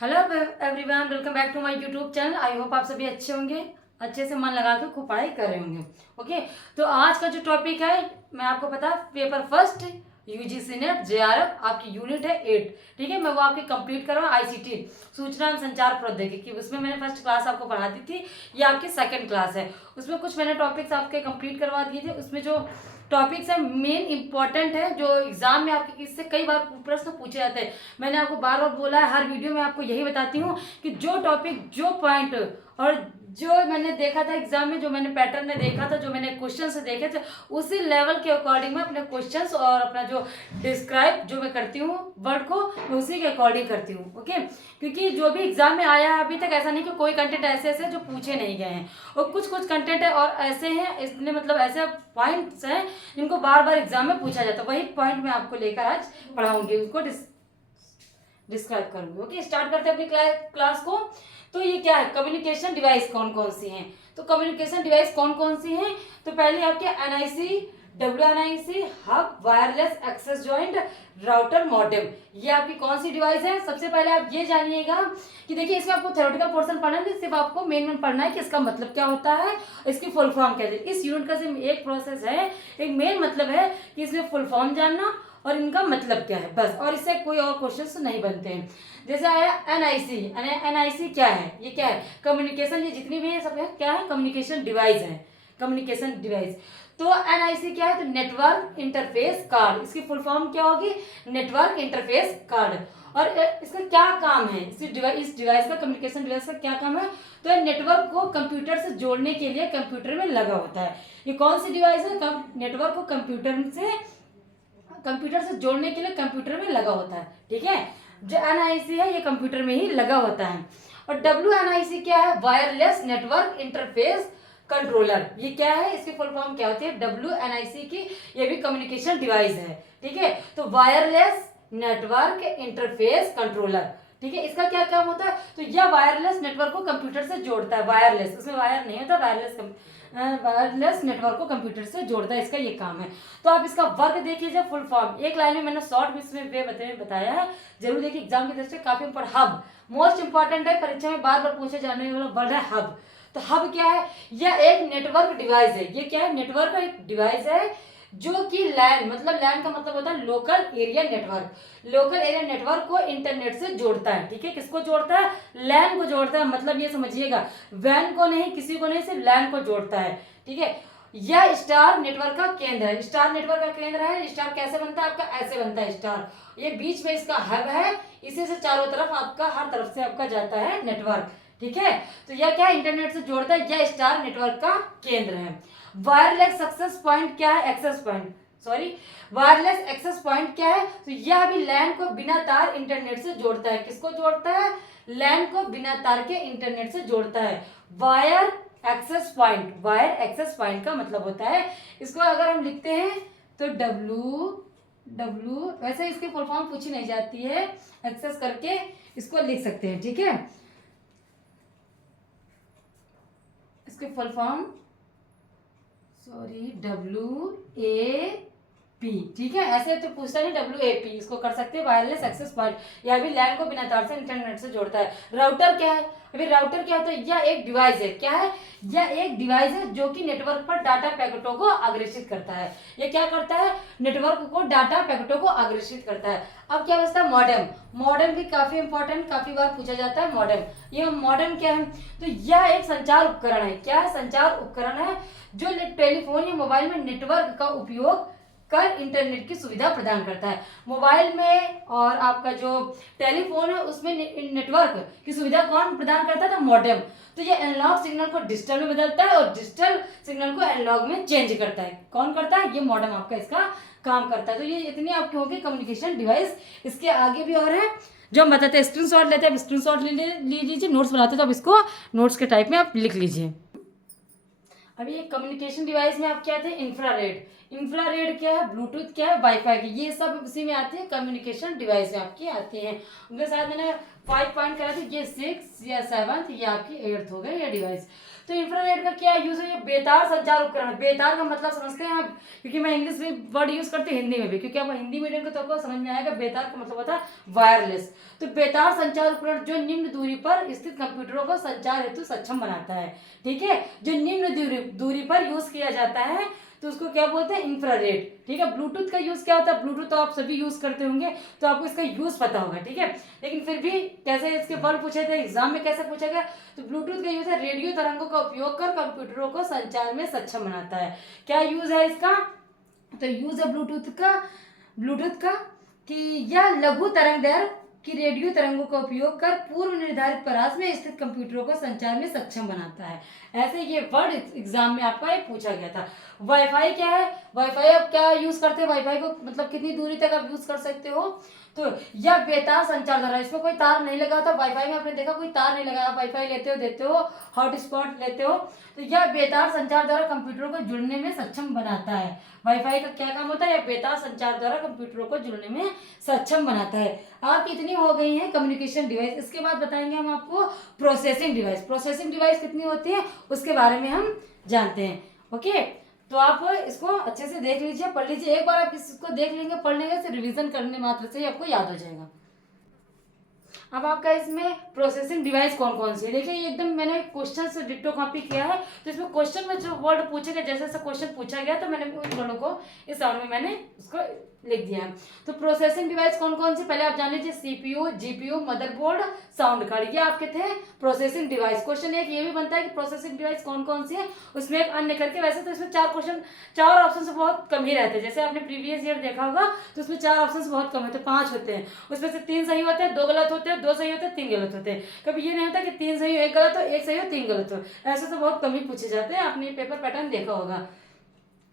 Hello everyone, welcome back to my YouTube channel. I hope आप सभी अच्छे होंगे, अच्छे से मन लगा के खूब पढ़ाई कर रहे होंगे। ओके, तो आज का जो टॉपिक है मैं आपको पता paper first UGC net JRF आपकी यूनिट है 8। ठीक है, मैं वो आपकी कंप्लीट कर रहा हूँ। आईसीटी सूचना एवं संचार प्रौद्योगिकी, उसमें मैंने फर्स्ट क्लास आपको पढ़ा दी थी। ये आपकी सेकंड क्लास है। उसमें कुछ मैंने टॉपिक्स आपके कंप्लीट करवा दिए थे। उसमें जो टॉपिक्स है मेन इंपॉर्टेंट है, जो एग्जाम में आपके इससे कई बार प्रश्न पूछे जाते हैं। मैंने आपको बार बार बोला है, हर वीडियो में आपको यही बताती हूँ कि जो टॉपिक, जो पॉइंट और जो मैंने देखा था एग्जाम में, जो मैंने पैटर्न में देखा था, जो मैंने क्वेश्चन से देखे थे, उसी लेवल के अकॉर्डिंग मैं अपने क्वेश्चंस और अपना जो डिस्क्राइब जो मैं करती हूँ वर्ड को, मैं उसी के अकॉर्डिंग करती हूँ। ओके, क्योंकि जो भी एग्जाम में आया है अभी तक ऐसा नहीं कि कोई कंटेंट ऐसे ऐसे जो पूछे नहीं गए हैं, और कुछ कुछ कंटेंट है और ऐसे हैं, इसलिए मतलब ऐसे पॉइंट्स हैं जिनको बार बार एग्जाम में पूछा जाता है। वही पॉइंट मैं आपको लेकर आज पढ़ाऊंगी, उसको डिस्क्राइब करूंगी। ओके, स्टार्ट करते हैं अपनी क्लास को। तो ये क्या है, कम्युनिकेशन डिवाइस कौन कौन सी हैं। तो कम्युनिकेशन डिवाइस कौन कौन सी हैं, तो पहले आपके NIC, WNIC, hub, wireless access joint, router, modem, ये आपकी कौन सी डिवाइस है। सबसे पहले आप ये जानिएगा कि देखिए, इसमें आपको थ्योरेटिकल पोर्शन पढ़ना है, सिर्फ आपको मेन पढ़ना है कि इसका मतलब क्या होता है, इसकी फुल फॉर्म क्या है। इस यूनिट का सिर्फ एक प्रोसेस है, एक मेन मतलब है कि इसमें फुल फॉर्म जानना और इनका मतलब क्या है, बस। और इससे कोई और क्वेश्चंस नहीं बनते हैं। जैसे आया एनआईसी, एनआईसी क्या है, ये क्या है, कम्युनिकेशन, ये जितनी भी है सब है क्या है, कम्युनिकेशन डिवाइस है, कम्युनिकेशन डिवाइस। तो एनआईसी क्या है, तो नेटवर्क इंटरफेस कार्ड, इसकी फुल फॉर्म क्या होगी, नेटवर्क इंटरफेस कार्ड। और इसका क्या काम है, इस डिवाइस का, कम्युनिकेशन डिवाइस का क्या काम है, तो नेटवर्क को कंप्यूटर से जोड़ने के लिए कंप्यूटर में लगा होता है। ये कौन सी डिवाइस है, नेटवर्क को कंप्यूटर से जोड़ने के लिए कंप्यूटर में लगा होता है। ठीक है, जो एनआईसी है ये कंप्यूटर में ही लगा होता है। और WNIC क्या है, वायरलेस नेटवर्क इंटरफेस कंट्रोलर, ये क्या है, इसकी फुल फॉर्म क्या होती है, WNIC की, ये भी कम्युनिकेशन डिवाइस है। ठीक है, तो वायरलेस नेटवर्क इंटरफेस कंट्रोलर, ठीक है, इसका क्या काम होता है, तो यह वायरलेस नेटवर्क को कंप्यूटर से जोड़ता है। वायरलेस, उसमें वायर नहीं होता, वायरलेस नेटवर्क को कंप्यूटर से जोड़ता है, इसका ये काम है। तो आप इसका वर्क देख लीजिए, फुल फॉर्म एक लाइन में मैंने शॉर्ट में बताया है, जरूर देखिए, एग्जाम की दृष्टि से काफी इंपॉर्टेंट। हब मोस्ट इंपॉर्टेंट है, परीक्षा में बार बार पूछे जाने वाला वर्ड है हब। तो हब क्या है, यह एक नेटवर्क डिवाइस है। ये क्या है, नेटवर्क का एक डिवाइस है जो कि लैन, मतलब लैन का मतलब होता है local area network, local area network को इंटरनेट से जोड़ता है। ठीक है, किसको जोड़ता है, लैन को जोड़ता है, मतलब ये समझिएगा वैन को नहीं, किसी को नहीं, सिर्फ लैन को जोड़ता है। ठीक है, यह स्टार नेटवर्क का केंद्र है, स्टार नेटवर्क का केंद्र है। स्टार कैसे बनता है आपका, ऐसे बनता है स्टार, ये बीच में इसका हब है, इसी से चारों तरफ आपका, हर तरफ से आपका जाता है नेटवर्क। ठीक है, तो यह क्या है, इंटरनेट से जोड़ता है, यह स्टार नेटवर्क का केंद्र है। वायरलेस एक्सेस पॉइंट क्या है, access point, sorry, wireless access point क्या है, तो यह भी लैन को बिना तार इंटरनेट से जोड़ता है। किसको जोड़ता है, लैन को बिना तार के इंटरनेट से जोड़ता है। Wire access point, wire access point का मतलब होता है, इसको अगर हम लिखते हैं तो डब्ल्यू, वैसे इसकी फुल फॉर्म पूछी नहीं जाती है, एक्सेस करके इसको लिख सकते हैं। ठीक है, इसके फुल फॉर्म, सॉरी, WAP। ठीक है, ऐसे तो पूछता नहीं, WAP इसको कर सकते हैं, वायरलेस एक्सेस पॉइंट, यह भी लैन को बिना तार से इंटरनेट से जोड़ता है। राउटर क्या है, अभी राउटर क्या होता है, यह एक डिवाइस है। क्या है, यह एक डिवाइस है जो कि नेटवर्क पर डाटा पैकेटों को अग्रेषित करता है। ये क्या करता है, नेटवर्क को डाटा पैकेटों को अग्रेषित करता है। अब क्या बचता है, मॉडेम। मॉडेम भी काफी इंपॉर्टेंट, काफी बार पूछा जाता है मॉडेम। ये मॉडेम क्या है, तो यह एक संचार उपकरण है। क्या है, संचार उपकरण है जो टेलीफोन या मोबाइल में नेटवर्क का उपयोग कर इंटरनेट की सुविधा प्रदान करता है। मोबाइल में और आपका जो टेलीफोन है उसमें नेटवर्क की सुविधा कौन प्रदान करता है, तो मॉडेम। तो ये एनालॉग सिग्नल को डिजिटल में बदलता है और डिजिटल सिग्नल को एनालॉग में चेंज करता है। कौन करता है, ये मॉडेम आपका इसका काम करता है। तो ये इतनी आपकी होगी कम्युनिकेशन डिवाइस। इसके आगे भी और है जो हम बताते हैं, स्क्रीनशॉट लेते हैं, स्क्रीनशॉट ले लीजिए, नोट्स बनाते हैं तो आप इसको नोट्स के टाइप में आप लिख लीजिए। अभी एक कम्युनिकेशन डिवाइस में आप क्या थे, इंफ्रारेड। इंफ्रारेड क्या है, ब्लूटूथ क्या है, वाईफाई की, ये सब उसी में आती है, कम्युनिकेशन डिवाइस में आपकी आती हैं। उनके साथ मैंने 5 पॉइंट करा था, ये 6 या 7, ये आपकी 8th हो गई ये डिवाइस। तो इंफ्रारेड का क्या यूज है, ये बेतार संचार उपकरण। बेतार का मतलब समझते हैं आप, क्योंकि मैं इंग्लिश में वर्ड यूज करती हूँ, हिंदी में भी, क्योंकि आप हिंदी मीडियम को तो आपको समझ में आएगा। बेतार का मतलब होता है वायरलेस। तो बेतार संचार उपकरण जो निम्न दूरी पर स्थित कंप्यूटरों को संचार हेतु सक्षम बनाता है, ठीक है, जो निम्न दूरी पर यूज किया जाता है, तो उसको क्या बोलते हैं, इंफ्रारेड, ठीक है। ब्लूटूथ का यूज क्या होता है, ब्लूटूथ तो आप सभी यूज करते होंगे, तो आपको इसका यूज पता होगा, ठीक है। लेकिन फिर भी कैसे इसके वर्ड पूछे थे एग्जाम में, कैसे पूछा गया, तो ब्लूटूथ का यूज है, रेडियो तरंगों का उपयोग कर कंप्यूटरों को संचार में सक्षम बनाता है। क्या यूज है इसका, तो यूज है ब्लूटूथ का कि यह लघु तरंगदैर्घ्य की रेडियो तरंगों का उपयोग कर पूर्व निर्धारित परास में स्थित कंप्यूटरों को संचार में सक्षम बनाता है। ऐसे ये वर्ड एग्जाम में आपका ये पूछा गया था। वाईफाई क्या है, वाईफाई आप क्या यूज करते हैं, वाईफाई को मतलब कितनी दूरी तक आप यूज कर सकते हो, तो यह बेतार संचार द्वारा, इसमें कोई तार नहीं लगा होता, वाईफाई में आपने देखा कोई तार नहीं लगा, आप वाईफाई लेते हो, देते हो, हॉटस्पॉट लेते हो, तो यह बेतार संचार द्वारा कंप्यूटरों को जुड़ने में सक्षम बनाता है। वाईफाई का क्या काम होता है, यह बेतार संचार द्वारा कंप्यूटरों को जुड़ने में सक्षम बनाता है। आपकी इतनी हो गई है कम्युनिकेशन डिवाइस। इसके बाद बताएंगे हम आपको प्रोसेसिंग डिवाइस। प्रोसेसिंग डिवाइस कितनी होती है उसके बारे में हम जानते हैं, ओके। तो आप इसको अच्छे से देख लीजिए, पढ़ लीजिए, एक बार आप इसको देख लेंगे, पढ़ लेंगे, फिर रिवीजन करने मात्र से ही आपको याद हो जाएगा। अब आपका इसमें प्रोसेसिंग डिवाइस कौन कौन सी है, देखिए ये एकदम मैंने क्वेश्चन से डिट्टो कॉपी किया है, तो इसमें क्वेश्चन में जो वर्ड पूछे गए, जैसे जैसे क्वेश्चन पूछा गया, तो मैंने उन वर्डों को इस साउंड में मैंने उसको लिख दिया है। तो प्रोसेसिंग डिवाइस कौन कौन सी, पहले आप जान लीजिए, CPU, GPU, motherboard, sound card, ये आपके थे प्रोसेसिंग डिवाइस। क्वेश्चन एक ये भी बनता है कि प्रोसेसिंग डिवाइस कौन कौन सी है, उसमें एक अन्य करके, वैसे तो इसमें 4 क्वेश्चन, 4 ऑप्शन से बहुत कम ही रहते हैं, जैसे आपने प्रीवियस ईयर देखा होगा, तो उसमें 4 ऑप्शन बहुत कम होते हैं, 5 होते हैं, उसमें से 3 सही होते हैं, 2 गलत होते हैं, 2 सही होते हैं, 3 गलत होते हैं। कभी ये नहीं होता कि 3 सही हो, 1 गलत हो, 1 सही हो, 3 गलत हो, ऐसे तो बहुत कम ही पूछे जाते हैं, आपने पेपर पैटर्न देखा होगा।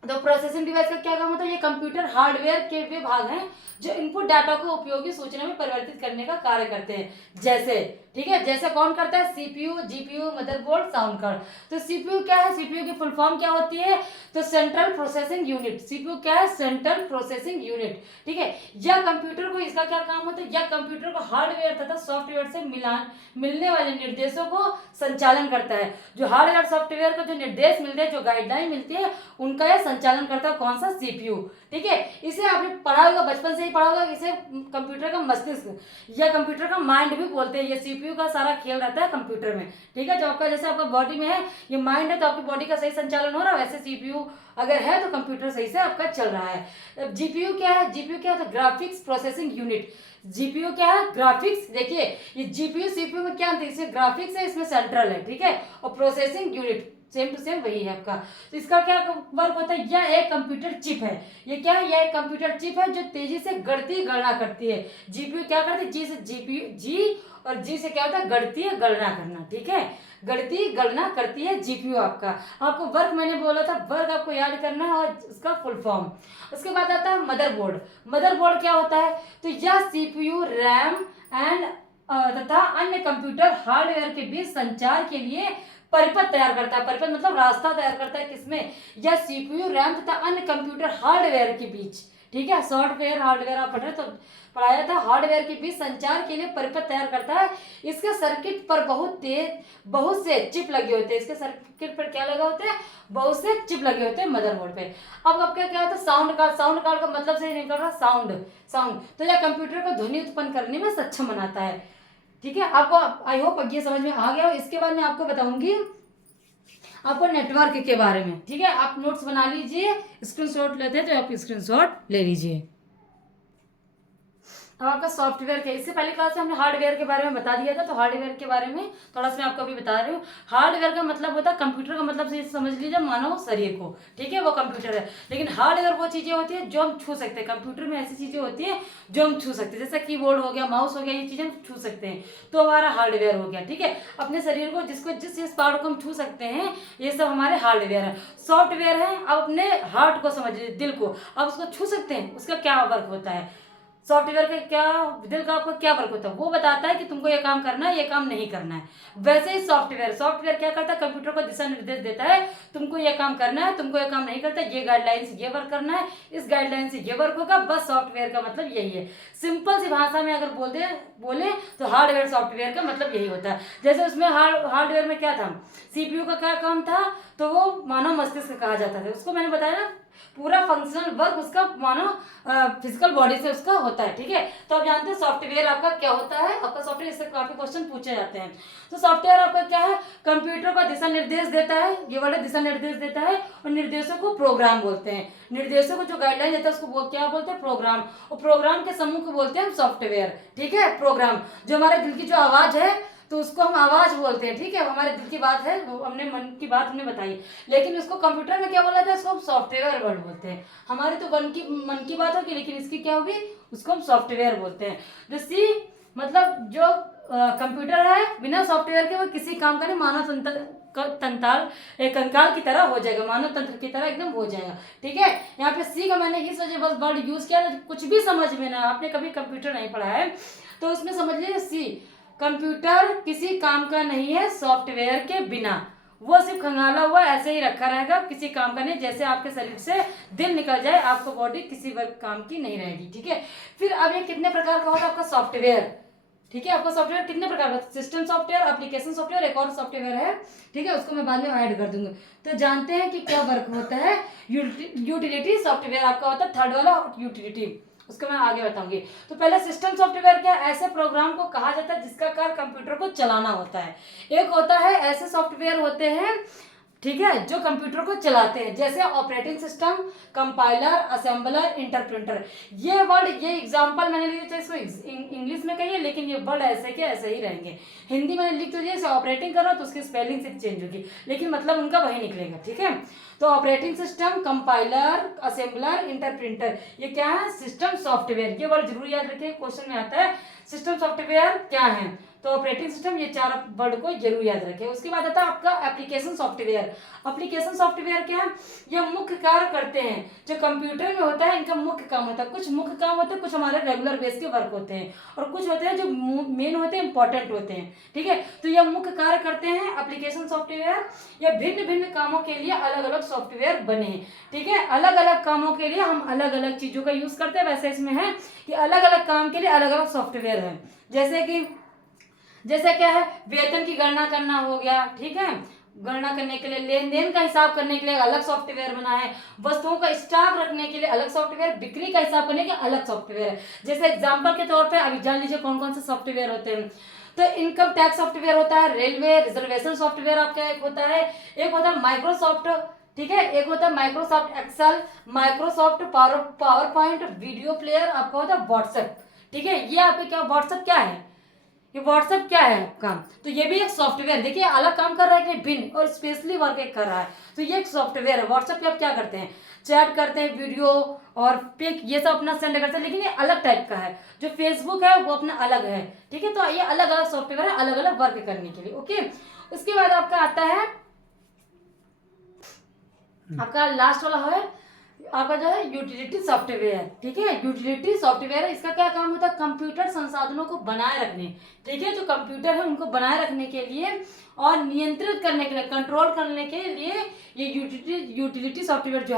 तो प्रोसेसिंग डिवाइस का क्या काम होता है, ये कंप्यूटर हार्डवेयर के वे भाग हैं जो इनपुट डाटा को उपयोगी सूचना में परिवर्तित करने का कार्य करते हैं, जैसे, ठीक है, जैसे कौन करता है, CPU, GPU, motherboard, sound card. तो सीपीयू क्या है, सीपीयू की फुल फॉर्म क्या होती है, तो सेंट्रल प्रोसेसिंग यूनिट। सीपीयू क्या है, सेंट्रल प्रोसेसिंग यूनिट, ठीक है। यह कंप्यूटर को, इसका क्या काम होता है, यह कंप्यूटर को हार्डवेयर तथा सॉफ्टवेयर से मिलने वाले निर्देशों को संचालन करता है। जो हार्डवेयर सॉफ्टवेयर को जो निर्देश मिलते हैं, जो गाइडलाइन मिलती है, उनका यह संचालन करता है कौन सा, सीपीयू, ठीक है। इसे आपने पढ़ा होगा, बचपन से ही पढ़ा होगा, इसे कंप्यूटर का मस्तिष्क या कंप्यूटर का माइंड भी बोलते हैं। ये सीपीयू का सारा खेल रहता है कंप्यूटर में, ठीक है। जो आपका, जैसे आपका बॉडी में है ये माइंड है, तो आपकी बॉडी का सही संचालन हो रहा है, वैसे सीपीयू अगर है तो कंप्यूटर सही से आपका चल रहा है। जीपीयू क्या है, जीपीयू क्या है, ग्राफिक्स प्रोसेसिंग यूनिट। जीपीयू क्या है, ग्राफिक्स, देखिए ये जीपीयू सीपीयू में क्या अंतर है, ग्राफिक्स है, इसमें सेंट्रल है, ठीक है, और processing unit same to same वही है आपका। तो इसका क्या वर्क होता है, यह एक कंप्यूटर चिप है, ये क्या है, यह एक कंप्यूटर चिप है जो तेजी से गणितीय गणना करती है। जीपीयू क्या करती है, जी से जीपीयू, जी और जी से क्या होता है, गणितीय गणना करना, ठीक है, गणितीय गणना करती है जीपीयू आपका। आपको वर्क मैंने बोला था, वर्क आपको याद करना है और उसका फुल फॉर्म। उसके बाद आता है मदरबोर्ड। मदरबोर्ड क्या होता है, तो यह सीपीयू, रैम एंड तथा अन्य कंप्यूटर हार्डवेयर के बीच संचार के लिए परिपथ तैयार करता है। परिपथ मतलब रास्ता तैयार करता है, किसमें, यह सीपीयू, रैम तथा अन्य कंप्यूटर हार्डवेयर के बीच, ठीक है, सॉफ्टवेयर हार्डवेयर आप पढ़ रहे तो पढ़ाया था, हार्डवेयर के बीच संचार के लिए परिपथ तैयार करता है। इसके सर्किट पर बहुत से चिप लगे होते हैं, इसके सर्किट पर क्या लगे होते हैं, बहुत से चिप लगे होते हैं मदरबोर्ड पे। अब आपका क्या होता है, साउंड कार्ड। साउंड कार्ड का मतलब से निकल रहा साउंड, तो यह कंप्यूटर को ध्वनि उत्पन्न करने में सक्षम बनाता है, ठीक है। आपको आई होप ये समझ में आ गया हो। इसके बाद मैं आपको बताऊंगी आपको नेटवर्क के बारे में, ठीक है। आप नोट्स बना लीजिए, स्क्रीनशॉट लेते हैं तो आप स्क्रीनशॉट ले लीजिए। अब आपका सॉफ्टवेयर क्या, इससे पहले क्लास में हमने हार्डवेयर के बारे में बता दिया था, तो हार्डवेयर के बारे में थोड़ा सा मैं आपको अभी बता रही हूँ। हार्डवेयर का मतलब होता है, कंप्यूटर का मतलब से समझ लीजिए मानव शरीर को, ठीक है, वो कंप्यूटर है। लेकिन हार्डवेयर वो चीजें होती है जो हम छू सकते हैं, कंप्यूटर में ऐसी चीजें होती है जो हम छू सकते हैं, जैसे कीबोर्ड हो गया, माउस हो गया, ये चीजें हम छू सकते हैं, तो हमारा हार्डवेयर हो गया, ठीक है। अपने शरीर को जिस पार्ट को हम छू सकते हैं, ये सब हमारे हार्डवेयर है। सॉफ्टवेयर है, अब अपने हार्ट को समझिए, दिल को, अब उसको छू सकते हैं, उसका क्या वर्क होता है, सॉफ्टवेयर का क्या दिल का आपको क्या वर्क होता है, वो बताता है कि तुमको ये काम करना है, ये काम नहीं करना है। वैसे ही सॉफ्टवेयर क्या करता है, कंप्यूटर को दिशा निर्देश देता है, तुमको ये काम करना है, तुमको ये काम नहीं करता, ये गाइडलाइन से ये वर्क करना है, इस गाइडलाइन से ये वर्क होगा। बस सॉफ्टवेयर का मतलब यही है। सिंपल सी भाषा में अगर बोले तो हार्डवेयर सॉफ्टवेयर का मतलब यही होता है। जैसे उसमें हार्डवेयर में क्या था, सीपीयू का क्या काम था, तो वो मानव मस्तिष्क कहा जाता था। उसको मैंने बताया ना, पूरा फंक्शनल वर्क उसका मानो फिजिकल बॉडी से उसका होता है। ठीक है, तो आप जानते हैं सॉफ्टवेयर आपका क्या होता है। आपका सॉफ्टवेयर, इससे काफी क्वेश्चन पूछे जाते हैं। तो सॉफ्टवेयर आपका क्या है, कंप्यूटर का दिशा निर्देश देता है, ये वाला दिशा निर्देश देता है, और निर्देशों को प्रोग्राम बोलते हैं। निर्देशों को जो गाइडलाइन देता है उसको वो क्या बोलते हैं, प्रोग्राम। और प्रोग्राम के समूह को बोलते हैं हम सॉफ्टवेयर। ठीक है, प्रोग्राम जो हमारे दिल की जो आवाज है तो उसको हम आवाज बोलते हैं। ठीक है, हमारे दिल की बात है, वो हमने मन की बात हमने बताई, लेकिन उसको कंप्यूटर में क्या बोला जाता है, उसको हम सॉफ्टवेयर वर्ड बोलते हैं। हमारे तो मन की बात होगी, लेकिन इसकी क्या होगी, उसको हम सॉफ्टवेयर बोलते हैं। जो मतलब जो कंप्यूटर है बिना सॉफ्टवेयर के वो किसी काम का नहीं, मानव कंकाल की तरह हो जाएगा, मानव तंत्र की तरह एकदम हो जाएगा। ठीक है, यहाँ पे सी का मैंने इस वजह बस वर्ड यूज किया, कुछ भी समझ में ना, आपने कभी कंप्यूटर नहीं पढ़ा है तो उसमें समझ लीजिए सी, कंप्यूटर किसी काम का नहीं है सॉफ्टवेयर के बिना। वो सिर्फ खंगाला हुआ ऐसे ही रखा रहेगा, किसी काम का नहीं। जैसे आपके शरीर से दिल निकल जाए, आपको बॉडी किसी वर्क काम की नहीं रहेगी। ठीक है, फिर अब ये कितने प्रकार का होता है आपका सॉफ्टवेयर। ठीक है, आपका सॉफ्टवेयर कितने प्रकार का, सिस्टम सॉफ्टवेयर, एप्लीकेशन सॉफ्टवेयर, एक और सॉफ्टवेयर है। ठीक है, उसको मैं बाद में ऐड कर दूंगी। तो जानते हैं कि क्या वर्क होता है। यूटिलिटी सॉफ्टवेयर आपका होता है थर्ड वाला, यूटिलिटी, उसको मैं आगे बताऊंगी। तो पहले सिस्टम सॉफ्टवेयर क्या, ऐसे प्रोग्राम को कहा जाता है जिसका कार्य कंप्यूटर को चलाना होता है। एक होता है ऐसे सॉफ्टवेयर होते हैं, ठीक है, जो कंप्यूटर को चलाते हैं, जैसे operating system, compiler, assembler, interpreter. ये वर्ड, ये एग्जांपल मैंने लिया था, इसको इंग्लिश में कहिए, लेकिन ये वर्ड ऐसे के ऐसे ही रहेंगे। हिंदी में लिख तो दिया, जैसे ऑपरेटिंग करो तो उसकी स्पेलिंग से चेंज होगी, लेकिन मतलब उनका वही निकलेगा। ठीक है, तो operating system, compiler, assembler, interpreter, ये क्या है, सिस्टम सॉफ्टवेयर। ये वर्ड जरूर याद रखिए, क्वेश्चन में आता है सिस्टम सॉफ्टवेयर क्या है, तो ऑपरेटिंग सिस्टम, ये चार वर्ड को जरूर याद रखें। उसके बाद आता है आपका एप्लीकेशन सॉफ्टवेयर। एप्लीकेशन सॉफ्टवेयर क्या है, ये मुख्य कार्य करते हैं जो कंप्यूटर में होता है, इनका मुख्य काम होता है। कुछ मुख्य काम होते हैं, कुछ हमारे रेगुलर बेस के वर्क होते हैं, और कुछ होते हैं जो मेन होते हैं, इंपॉर्टेंट होते हैं। ठीक है, तो यह मुख्य कार्य करते हैं एप्लीकेशन सॉफ्टवेयर। या भिन्न भिन्न कामों के लिए अलग अलग सॉफ्टवेयर बने हैं। ठीक है, अलग अलग कामों के लिए हम अलग अलग चीजों का यूज करते हैं। वैसे इसमें है कि अलग अलग काम के लिए अलग अलग सॉफ्टवेयर है। जैसे क्या है, वेतन की गणना करना हो गया। ठीक है, गणना करने के लिए, लेन देन का हिसाब करने के लिए अलग सॉफ्टवेयर बना है, वस्तुओं का स्टॉक रखने के लिए अलग सॉफ्टवेयर, बिक्री का हिसाब करने के अलग सॉफ्टवेयर है। जैसे एग्जांपल के तौर पे अभी जान लीजिए कौन कौन से सॉफ्टवेयर होते हैं। तो इनकम टैक्स सॉफ्टवेयर होता है, रेलवे रिजर्वेशन सॉफ्टवेयर आपका एक होता है, एक होता है माइक्रोसॉफ्ट। ठीक है, एक होता है Microsoft Excel, Microsoft PowerPoint, video player आपका होता है व्हाट्सएप। ठीक है, ये आपके क्या, व्हाट्सएप क्या है, ये व्हाट्सएप क्या है काम, तो ये भी एक सॉफ्टवेयर। देखिए अलग काम कर रहा है कि भिन्न और स्पेशली वर्क एक कर रहा है, तो ये एक सॉफ्टवेयर है। व्हाट्सएप पे आप क्या करते हैं, चैट करते हैं, वीडियो और पिक ये सब अपना सेंड करते हैं, लेकिन ये अलग टाइप का है। जो फेसबुक है वो अपना अलग है। ठीक है, तो ये अलग अलग सॉफ्टवेयर है, अलग अलग वर्क करने के लिए। ओके, उसके बाद आपका आता है आपका लास्ट वाला है आपका जो है यूटिलिटी सॉफ्टवेयर। ठीक है, यूटिलिटी सॉफ्टवेयर है, इसका क्या काम होता है, कंप्यूटर संसाधनों को बनाए रखने। ठीक है, जो कंप्यूटर है उनको बनाए रखने के लिए और नियंत्रित करने के लिए, कंट्रोल करने के लिए ये यूटिलिटी सॉफ्टवेयर जो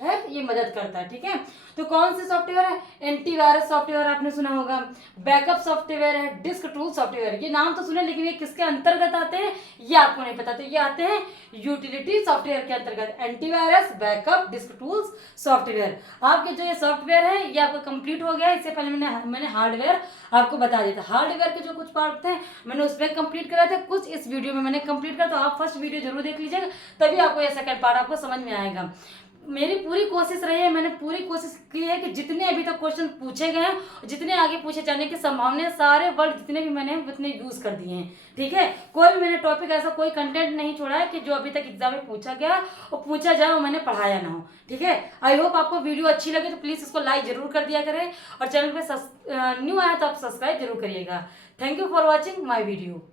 है ये मदद करता है। ठीक है, तो कौन से सॉफ्टवेयर है, एंटीवायरस सॉफ्टवेयर आपने सुना होगा, बैकअप सॉफ्टवेयर है, डिस्क टूल सॉफ्टवेयर। ये नाम तो सुने, लेकिन ये किसके अंतर्गत आते हैं ये आपको नहीं पता, तो ये आते हैं यूटिलिटी सॉफ्टवेयर के अंतर्गत, antivirus, backup, disk tools software. आपके जो ये सॉफ्टवेयर है ये आपका कंप्लीट हो गया। इससे पहले मैंने हार्डवेयर आपको बता दिया था। हार्डवेयर के जो कुछ पार्ट थे मैंने उस पर कंप्लीट करा थे, कुछ इस वीडियो में मैंने कंप्लीट करा, तो आप फर्स्ट वीडियो जरूर देख लीजिएगा, तभी आपको ये सेकंड पार्ट आपको समझ में आएगा। मेरी पूरी कोशिश रही है, मैंने पूरी कोशिश की है कि जितने अभी तक क्वेश्चन पूछे गए हैं, जितने आगे पूछे जाने की संभावना, सारे वर्ड जितने भी मैंने उतने यूज कर दिए हैं। ठीक है, कोई भी मैंने टॉपिक ऐसा कोई कंटेंट नहीं छोड़ा है कि जो अभी तक एग्जाम में पूछा गया और पूछा जाए और मैंने पढ़ाया ना हो। ठीक है, आई होप आपको वीडियो अच्छी लगे तो प्लीज इसको लाइक जरूर कर दिया करें, और चैनल पे न्यू आया तो आप सब्सक्राइब जरूर करिएगा। Thank you for watching my video.